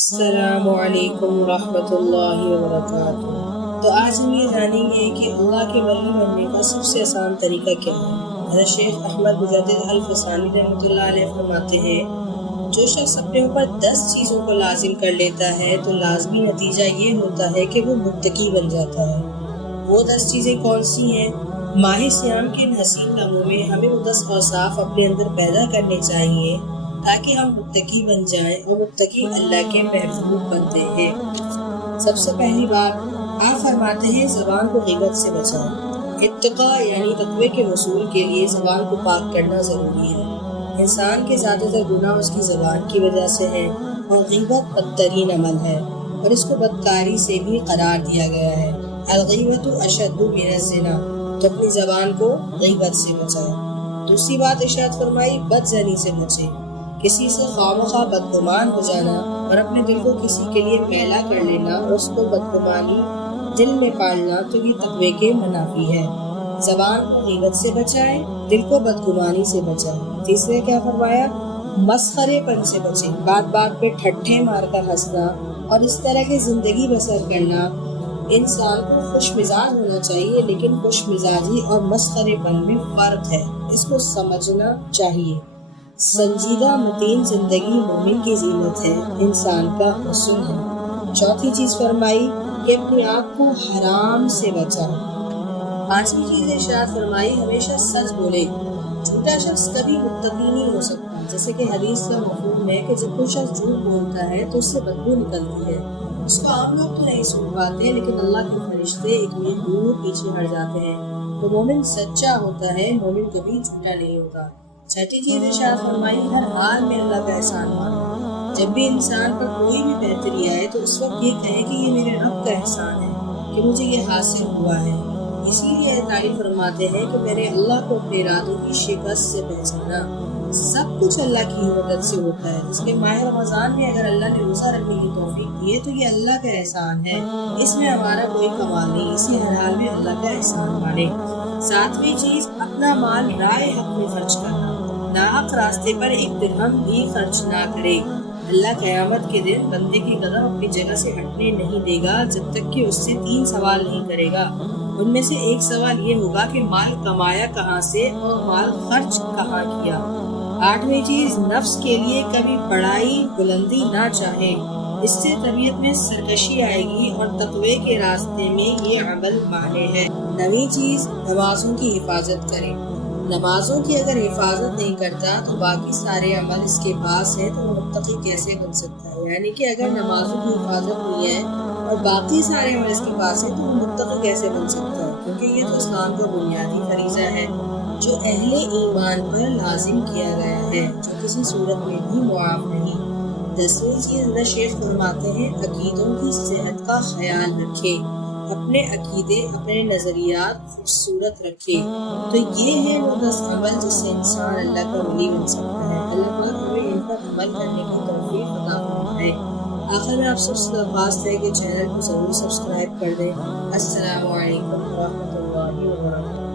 السلام علیکم ورحمۃ اللہ وبرکاتہ۔ تو آج ہم یہ جانیں گے کہ اللہ کے ولی بننے کا سب سے آسان طریقہ کیا ہے۔ حضرت شیخ احمد مجدد الفسانی رحمۃ اللہ علیہ فرماتے ہیں، جو شخص اپنے اوپر 10 چیزوں کو لازم کر لیتا ہے تو لازمی نتیجہ یہ ہوتا ہے کہ وہ متقی بن جاتا ہے۔ وہ 10 چیزیں کون سی ہیں؟ ماہ سیام کے ان حسین لمحوں میں ہمیں وہ 10 اوصاف اپنے اندر پیدا کرنے چاہیے تاکہ ہم متقی بن جائیں، اور متقی اللہ کے محبوب بنتے ہیں۔ سب سے پہلی بات، آپ فرماتے ہیں زبان کو غیبت سے بچائیں۔ اتقاء یعنی تقوی کے حصول کے لیے زبان کو پاک کرنا ضروری ہے۔ انسان کے زیادہ تر گناہ اس کی زبان کی وجہ سے ہے، اور غیبت بدترین عمل ہے، اور اس کو بدکاری سے بھی قرار دیا گیا ہے۔ الغیبت اشد من الزنا، تو اپنی زبان کو غیبت سے بچائیں۔ دوسری بات ارشاد فرمائی، بدظنی سے بچیں۔ کسی سے خواہ بدگمان ہو جانا اور اپنے دل کو کسی کے لیے میلا کر لینا اور اس کو بدگمانی دل میں پالنا، تو یہ تقوی کے منافی ہے۔ زبان کو غیبت سے بچائیں، دل کو بدگمانی سے بچائیں۔ تیسرے کیا فرمایا؟ مسخرے پن سے بچیں، بات بات پہ ٹھٹھے مار کر ہنسنا اور اس طرح کی زندگی بسر کرنا۔ انسان کو خوش مزاج ہونا چاہیے، لیکن خوش مزاجی اور مسخرے پن میں فرق ہے، اس کو سمجھنا چاہیے۔ سنجیدہ متین زندگی مومن کی زینت ہے، انسان کا حسن ہے۔ چوتھی چیز فرمائی کہ اپنی آنکھ کو حرام سے بچائیں۔ پانچویں چیز ارشاد فرمائی، ہمیشہ سچ بولے۔ جھوٹا شخص کبھی متقی نہیں ہو سکتا، جیسے کہ حدیث کا مفہوم ہے کہ جب کوئی شخص جھوٹ بولتا ہے تو اس سے بدبو نکلتی ہے۔ اس کو عام لوگ تو نہیں سن پاتے، لیکن اللہ کے فرشتے ایک میل دور پیچھے ہٹ جاتے ہیں۔ تو مومن سچا ہوتا ہے، مومن کبھی جھوٹا نہیں ہوتا۔ چھٹی چیز ارشاد فرمائی، ہر حال میں اللہ کا احسان مانو۔ جب بھی انسان پر کوئی بھی بہتری آئے تو اس وقت یہ کہے کہ یہ میرے رب کا احسان ہے کہ مجھے یہ حاصل ہوا ہے۔ اسی لیے تعریف فرماتے ہیں کہ میں نے اللہ کو اپنے ارادوں کی شکست سے پہچانا۔ سب کچھ اللہ کی مدد سے ہوتا ہے۔ اس کے ماہ رمضان میں اگر اللہ نے روزہ رکھنے کی توفیق دی ہے تو یہ اللہ کا احسان ہے، اس میں ہمارا کوئی کمال نہیں، اسی ہر حال میں اللہ کا احسان مانے۔ ساتویں چیز، اپنا مال رائے حق میں خرچ کرنا۔ ناحق راستے پر ایک درہم بھی خرچ نہ کرے۔ اللہ قیامت کے دن بندے کی قدم اپنی جگہ سے ہٹنے نہیں دے گا جب تک کہ اس سے 3 سوال نہیں کرے گا۔ ان میں سے ایک سوال یہ ہوگا کہ مال کمایا کہاں سے اور مال خرچ کہاں کیا۔ 8ویں چیز، نفس کے لیے کبھی بڑائی بلندی نہ چاہے، اس سے طبیعت میں سرکشی آئے گی اور تقوی کے راستے میں یہ عمل مانے ہے۔ 9ویں چیز، نمازوں کی حفاظت کرے۔ نمازوں کی اگر حفاظت نہیں کرتا تو باقی سارے عمل اس کے پاس ہے تو وہ متقی کیسے بن سکتا ہے؟ یعنی کہ اگر نمازوں کی حفاظت نہیں ہے اور باقی سارے عمل اس کے پاس ہے تو وہ متقی کیسے بن سکتا ہے؟ کیونکہ یہ تو اسلام کا بنیادی فریضہ ہے جو اہل ایمان پر لازم کیا گیا ہے، جو کسی صورت میں بھی معاف نہیں۔ 10ویں چیز، حضرت شیخ فرماتے ہیں، عقیدوں کی صحت کا خیال رکھے، اپنے عقیدے اپنے نظریات خوبصورت رکھے۔ تو یہ ہے وہ 10 عمل جس سے انسان اللہ کا ولی بن سکتا ہے۔ اللہ پاک ہمیں ان پر عمل کرنے کی توفیق عطا فرمائے۔ آخر میں آپ سب سے درخواست ہے کہ چینل کو ضرور سبسکرائب کر دیں۔ السلام علیکم ورحمۃ اللہ وبرکاتہ۔